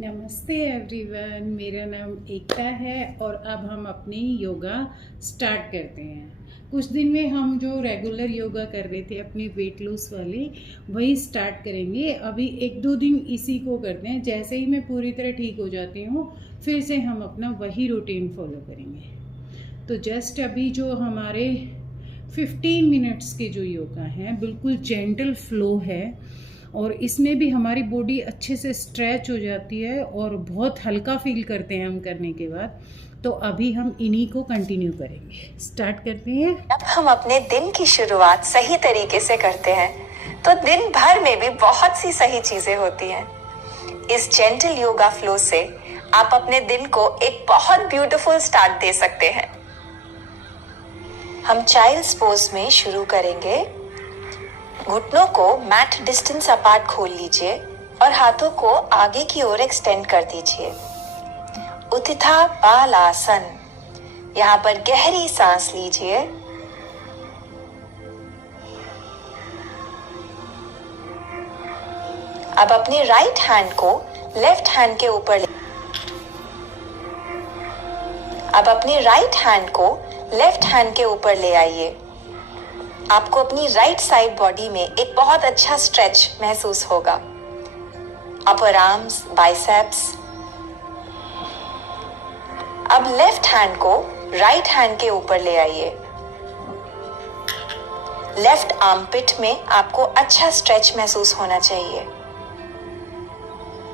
नमस्ते एवरीवन, मेरा नाम एकता है और अब हम अपनी योगा स्टार्ट करते हैं। कुछ दिन में हम जो रेगुलर योगा कर रहे थे अपनी वेट लॉस वाली, वही स्टार्ट करेंगे। अभी 1-2 दिन इसी को करते हैं। जैसे ही मैं पूरी तरह ठीक हो जाती हूँ फिर से हम अपना वही रूटीन फॉलो करेंगे। तो जस्ट अभी जो हमारे 15 मिनट्स के जो योगा हैं, बिल्कुल जेंटल फ्लो है और इसमें भी हमारी बॉडी अच्छे से स्ट्रेच हो जाती है और बहुत हल्का फील करते हैं हम करने के बाद। तो अभी हम इन्हीं को कंटिन्यू करेंगे। स्टार्ट करते हैं। जब हम अपने दिन की शुरुआत सही तरीके से करते हैं तो दिन भर में भी बहुत सी सही चीजें होती हैं। इस जेंटल योगा फ्लो से आप अपने दिन को एक बहुत ब्यूटीफुल स्टार्ट दे सकते हैं। हम चाइल्ड्स पोज में शुरू करेंगे। घुटनों को मैट डिस्टेंस अपार्ट खोल लीजिए और हाथों को आगे की ओर एक्सटेंड कर दीजिए। उत्थिता बालासन। यहाँ पर गहरी सांस लीजिए। अब अपने राइट हैंड को लेफ्ट हैंड के ऊपर ले आइए। आपको अपनी राइट साइड बॉडी में एक बहुत अच्छा स्ट्रेच महसूस होगा। अपर आर्म्स, बाइसेप्स। अब लेफ्ट हैंड को राइट हैंड के ऊपर ले आइए। लेफ्ट आर्मपिट में आपको अच्छा स्ट्रेच महसूस होना चाहिए।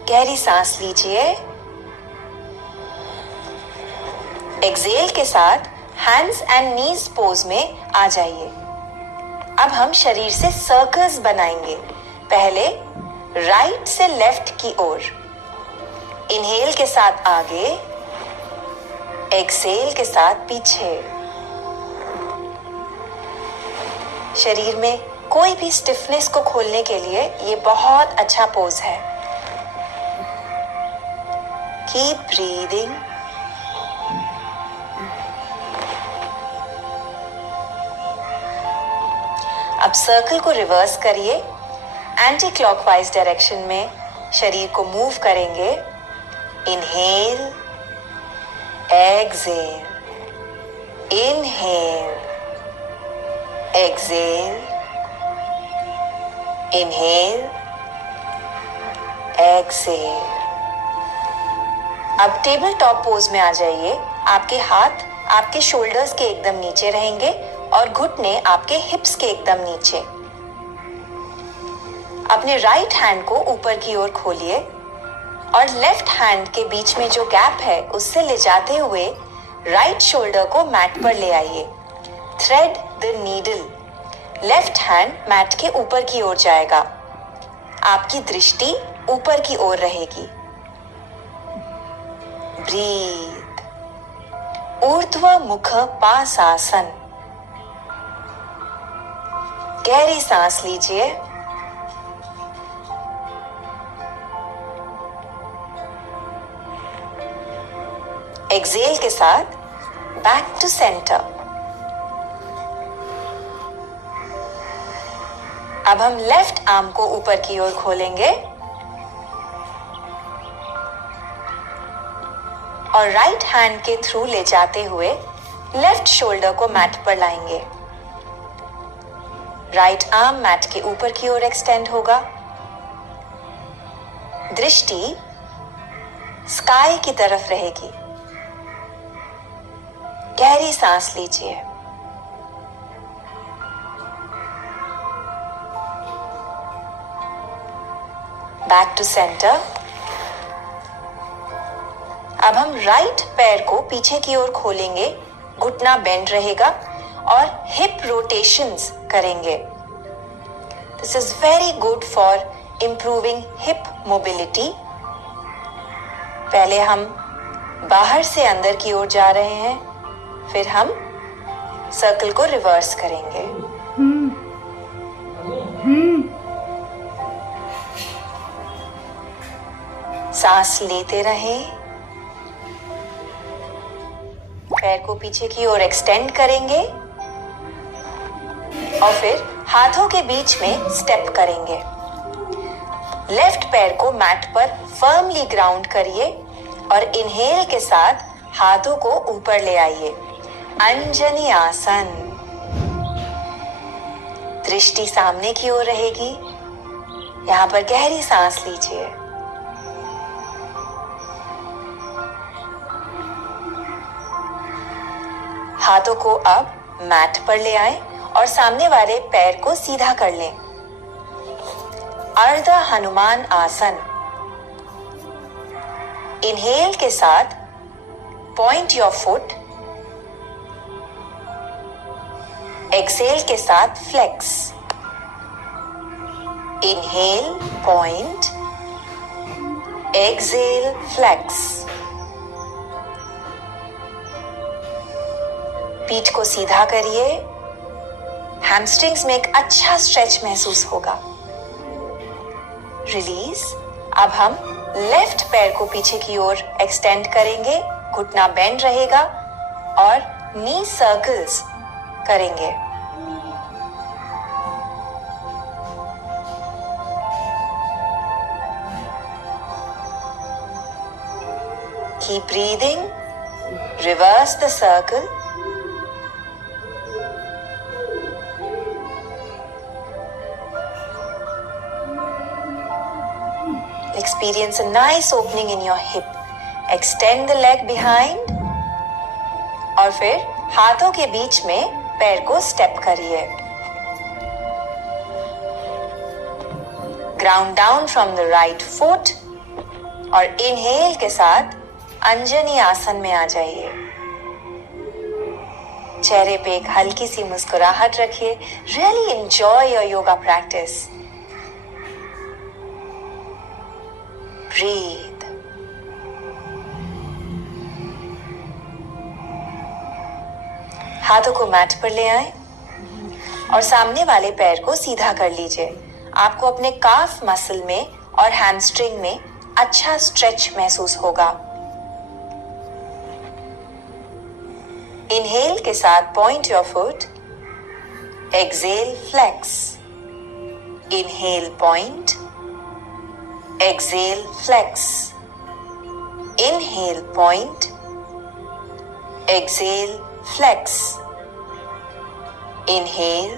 गहरी सांस लीजिए। एक्सेल के साथ हैंड्स एंड नीज पोज में आ जाइए। अब हम शरीर से सर्कल्स बनाएंगे। पहले राइट से लेफ्ट की ओर। इनहेल के साथ आगे, एक्सेल के साथ पीछे। शरीर में कोई भी स्टिफनेस को खोलने के लिए ये बहुत अच्छा पोज है। Keep breathing. अब सर्कल को रिवर्स करिए। एंटी क्लॉकवाइज डायरेक्शन में शरीर को मूव करेंगे। Inhale, exhale, inhale, exhale, inhale, exhale. अब टेबल टॉप पोज में आ जाइए। आपके हाथ आपके शोल्डर्स के एकदम नीचे रहेंगे और घुटने आपके हिप्स के एकदम नीचे। अपने राइट हैंड को ऊपर की ओर खोलिए और लेफ्ट हैंड के बीच में जो गैप है उससे ले जाते हुए राइट शोल्डर को मैट पर ले आइए। Thread the needle. Left hand mat के ऊपर की ओर जाएगा। आपकी दृष्टि ऊपर की ओर रहेगी। ब्रीथ। ऊर्ध्व मुख पासासन। गहरी सांस लीजिए। एक्सेल के साथ बैक टू सेंटर। अब हम लेफ्ट आर्म को ऊपर की ओर खोलेंगे और राइट हैंड के थ्रू ले जाते हुए लेफ्ट शोल्डर को मैट पर लाएंगे। राइट आर्म मैट के ऊपर की ओर एक्सटेंड होगा। दृष्टि स्काई की तरफ रहेगी। गहरी सांस लीजिए। Back to centre. अब हम राइट पैर को पीछे की ओर खोलेंगे। घुटना बेंड रहेगा और हिप रोटेशंस करेंगे। This is very good for improving hip mobility. पहले हम बाहर से अंदर की ओर जा रहे हैं, फिर हम सर्कल को रिवर्स करेंगे। सांस लेते रहें। पैर को पीछे की ओर एक्सटेंड करेंगे और फिर हाथों के बीच में स्टेप करेंगे। लेफ्ट पैर को मैट पर फर्मली ग्राउंड करिए और इनहेल के साथ हाथों को ऊपर ले आइए। अंजनी आसन। दृष्टि सामने की ओर रहेगी। यहाँ पर गहरी सांस लीजिए। हाथों को अब मैट पर ले आएं और सामने वाले पैर को सीधा कर लें। अर्ध हनुमान आसन। इनहेल के साथ पॉइंट योर फुट, एक्सेल के साथ flex. Inhale point, exhale flex. पीठ को सीधा करिए। हैमस्ट्रिंग्स में एक अच्छा स्ट्रेच महसूस होगा। रिलीज। अब हम लेफ्ट पैर को पीछे की ओर एक्सटेंड करेंगे। घुटना बेंड रहेगा और नी सर्कल्स करेंगे। Keep breathing. Reverse the circle. Experience a nice opening in your hip. Extend the leg behind और फिर हाथों के बीच में पैर को स्टेप करिए। Ground down from the right foot और इनहेल के साथ अंजनी आसन में आ जाइए। चेहरे पे एक हल्की सी मुस्कुराहट रखिए। Really enjoy your yoga practice. Breathe. हाथों को मैट पर ले आएं और सामने वाले पैर को सीधा कर लीजिए। आपको अपने काफ मसल में और हैमस्ट्रिंग में अच्छा स्ट्रेच महसूस होगा। इनहेल के साथ point your foot, exhale flex. Inhale point, exhale flex. Inhale point, exhale flex. Inhale,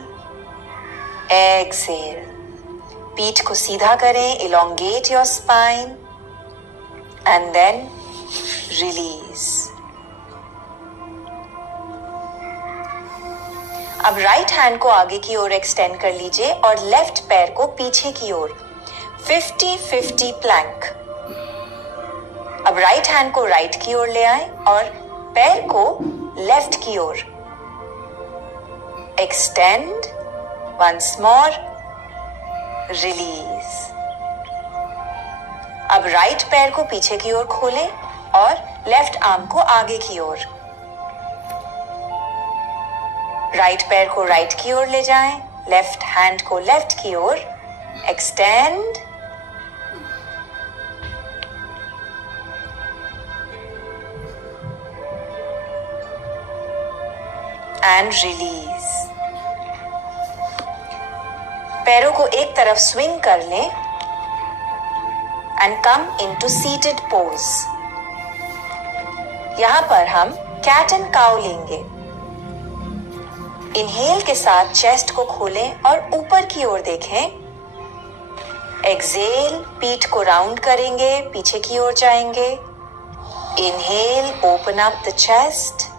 exhale. पीठ को सीधा करें, elongate your spine and then release. अब राइट हैंड को आगे की ओर एक्सटेंड कर लीजिए और लेफ्ट पैर को पीछे की ओर 50-50 प्लैंक। अब राइट हैंड को राइट की ओर ले आएं और पैर को लेफ्ट की ओर एक्सटेंड। Once more, release. अब राइट पैर को पीछे की ओर खोलें और लेफ्ट आर्म को आगे की ओर। राइट पैर को राइट की ओर ले जाएं, लेफ्ट हैंड को लेफ्ट की ओर एक्सटेंड। And release. पैरों को एक तरफ स्विंग कर लें and come into seated pose. यहां पर हम कैट एंड काउ लेंगे। इनहेल के साथ चेस्ट को खोलें और ऊपर की ओर देखें। एक्सेल, पीठ को राउंड करेंगे, पीछे की ओर जाएंगे। Inhale, open up the chest.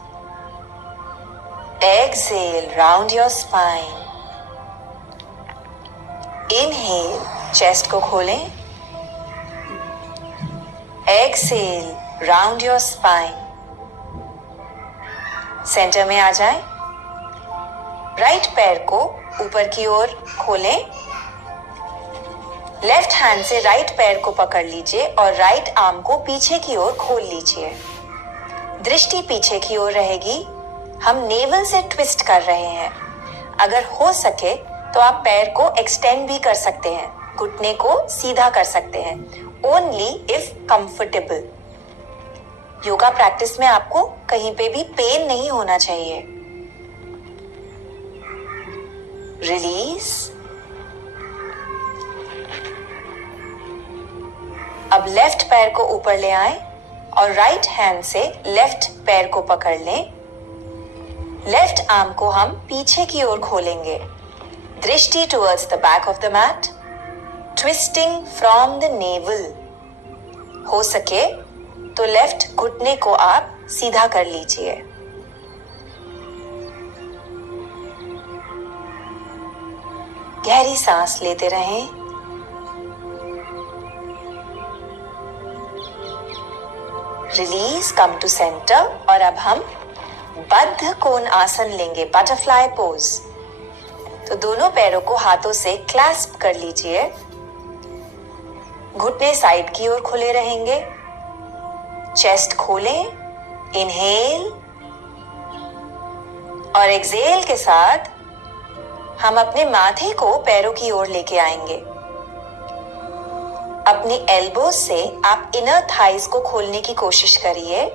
Exhale, round your spine. Inhale, chest को खोलें। Exhale, round your spine. Centre में आ जाएं। राइट पैर को ऊपर की ओर खोलें। लेफ्ट हैंड से राइट पैर को पकड़ लीजिए और राइट आर्म को पीछे की ओर खोल लीजिए। दृष्टि पीछे की ओर रहेगी। हम नेवल से ट्विस्ट कर रहे हैं। अगर हो सके तो आप पैर को एक्सटेंड भी कर सकते हैं, घुटने को सीधा कर सकते हैं। Only if comfortable. Yoga practice में आपको कहीं पे भी पेन नहीं होना चाहिए। रिलीज। अब लेफ्ट पैर को ऊपर ले आए और राइट हैंड से लेफ्ट पैर को पकड़ लें। लेफ्ट आर्म को हम पीछे की ओर खोलेंगे। दृष्टि towards the back of the mat, twisting from the navel. हो सके तो लेफ्ट घुटने को आप सीधा कर लीजिए। गहरी सांस लेते रहें। Release, come to centre. और अब हम बद्ध कोण आसन लेंगे, बटरफ्लाई पोज। तो दोनों पैरों को हाथों से क्लैस्प कर लीजिए। घुटने साइड की ओर खुले रहेंगे। चेस्ट खोलें, इनहेल और एक्सहेल के साथ हम अपने माथे को पैरों की ओर लेके आएंगे। अपनी एल्बोज से आप इनर थाइज को खोलने की कोशिश करिए।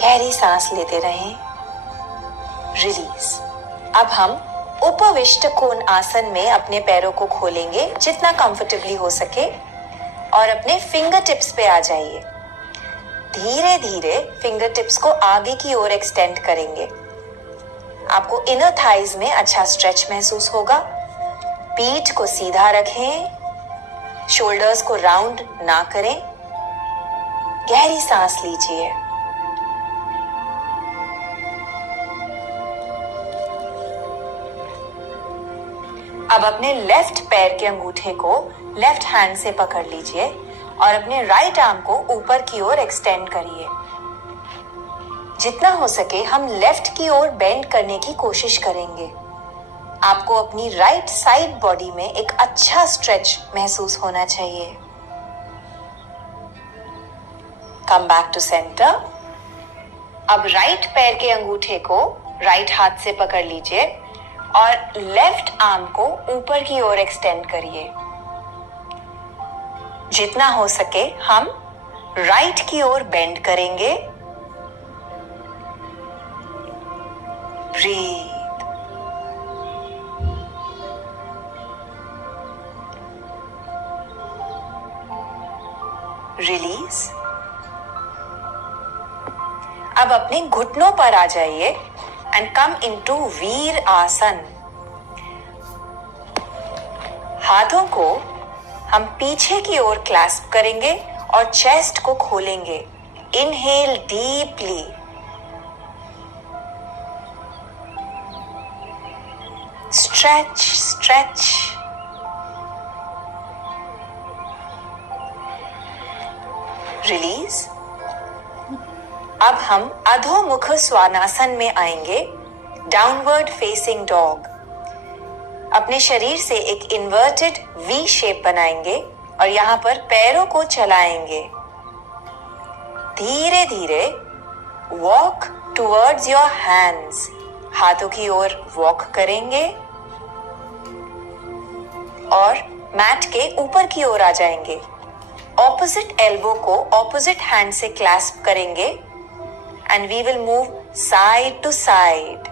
गहरी सांस लेते रहें। रिलीज। अब हम उपविष्ट कोण आसन में अपने पैरों को खोलेंगे जितना कंफर्टेबली हो सके और अपने फिंगर टिप्स पे आ जाइए। धीरे धीरे फिंगर टिप्स को आगे की ओर एक्सटेंड करेंगे। आपको इनर थाइज में अच्छा स्ट्रेच महसूस होगा। पीठ को सीधा रखें, शोल्डर्स को राउंड ना करें। गहरी सांस लीजिए। अब अपने लेफ्ट पैर के अंगूठे को लेफ्ट हैंड से पकड़ लीजिए और अपने राइट आर्म को ऊपर की ओर एक्सटेंड करिए। जितना हो सके हम लेफ्ट की ओर बेंड करने की कोशिश करेंगे। आपको अपनी राइट साइड बॉडी में एक अच्छा स्ट्रेच महसूस होना चाहिए। Come back to centre. अब राइट पैर के अंगूठे को राइट हाथ से पकड़ लीजिए और लेफ्ट आर्म को ऊपर की ओर एक्सटेंड करिए। जितना हो सके हम राइट की ओर बेंड करेंगे। ब्रीथ। रिलीज। अब अपने घुटनों पर आ जाइए एंड कम इनटू वीर आसन। हाथों को हम पीछे की ओर क्लैस्प करेंगे और चेस्ट को खोलेंगे। Inhale deeply. Stretch stretch. Release. अब हम अधोमुख स्वानासन में आएंगे, डाउनवर्ड फेसिंग डॉग। अपने शरीर से एक इन्वर्टेड वी शेप बनाएंगे और यहाँ पर पैरों को चलाएंगे। धीरे धीरे वॉक टुवर्ड्स योर हैंड्स। हाथों की ओर वॉक करेंगे और मैट के ऊपर की ओर आ जाएंगे। ऑपोजिट एल्बो को ऑपोजिट हैंड से क्लैस्प करेंगे and we will move side to side.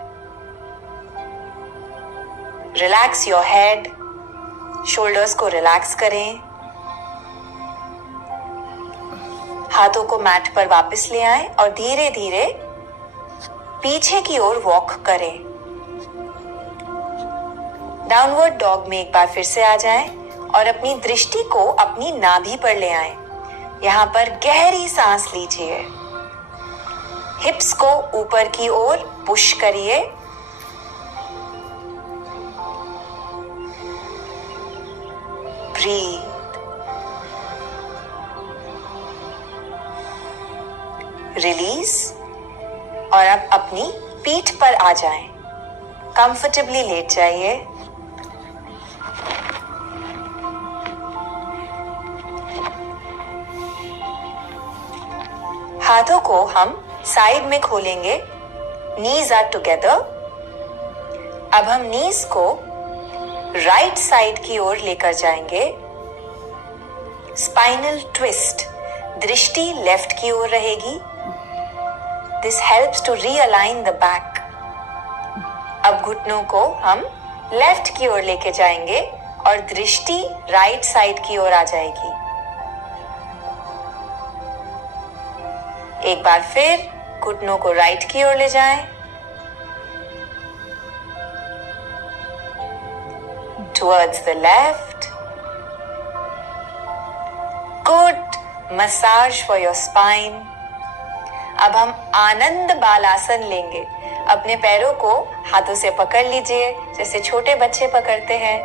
Relax your head, shoulders को रिलैक्स करें। हाथों को मैट पर वापस ले आएं और धीरे धीरे पीछे की ओर वॉक करें। डाउनवर्ड डॉग में एक बार फिर से आ जाएं और अपनी दृष्टि को अपनी नाभि पर ले आएं। यहाँ पर गहरी सांस लीजिए। हिप्स को ऊपर की ओर पुश करिए। ब्रीथ। रिलीज। और अब अपनी पीठ पर आ जाएं। कंफर्टेबली लेट जाइए। हाथों को हम साइड में खोलेंगे। Knees are together. अब हम नीज को राइट साइड की ओर लेकर जाएंगे। Spinal twist. दृष्टि लेफ्ट की ओर रहेगी। This helps to realign the back. अब घुटनों को हम लेफ्ट की ओर लेके जाएंगे और दृष्टि राइट साइड की ओर आ जाएगी। एक बार फिर घुटनों को राइट की ओर ले जाएं। Towards the left. Good massage for your spine. अब हम आनंद बालासन लेंगे। अपने पैरों को हाथों से पकड़ लीजिए जैसे छोटे बच्चे पकड़ते हैं।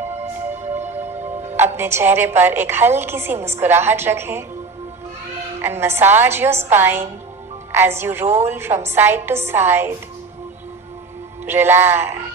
अपने चेहरे पर एक हल्की सी मुस्कुराहट रखें and massage your spine as you roll from side to side. Relax.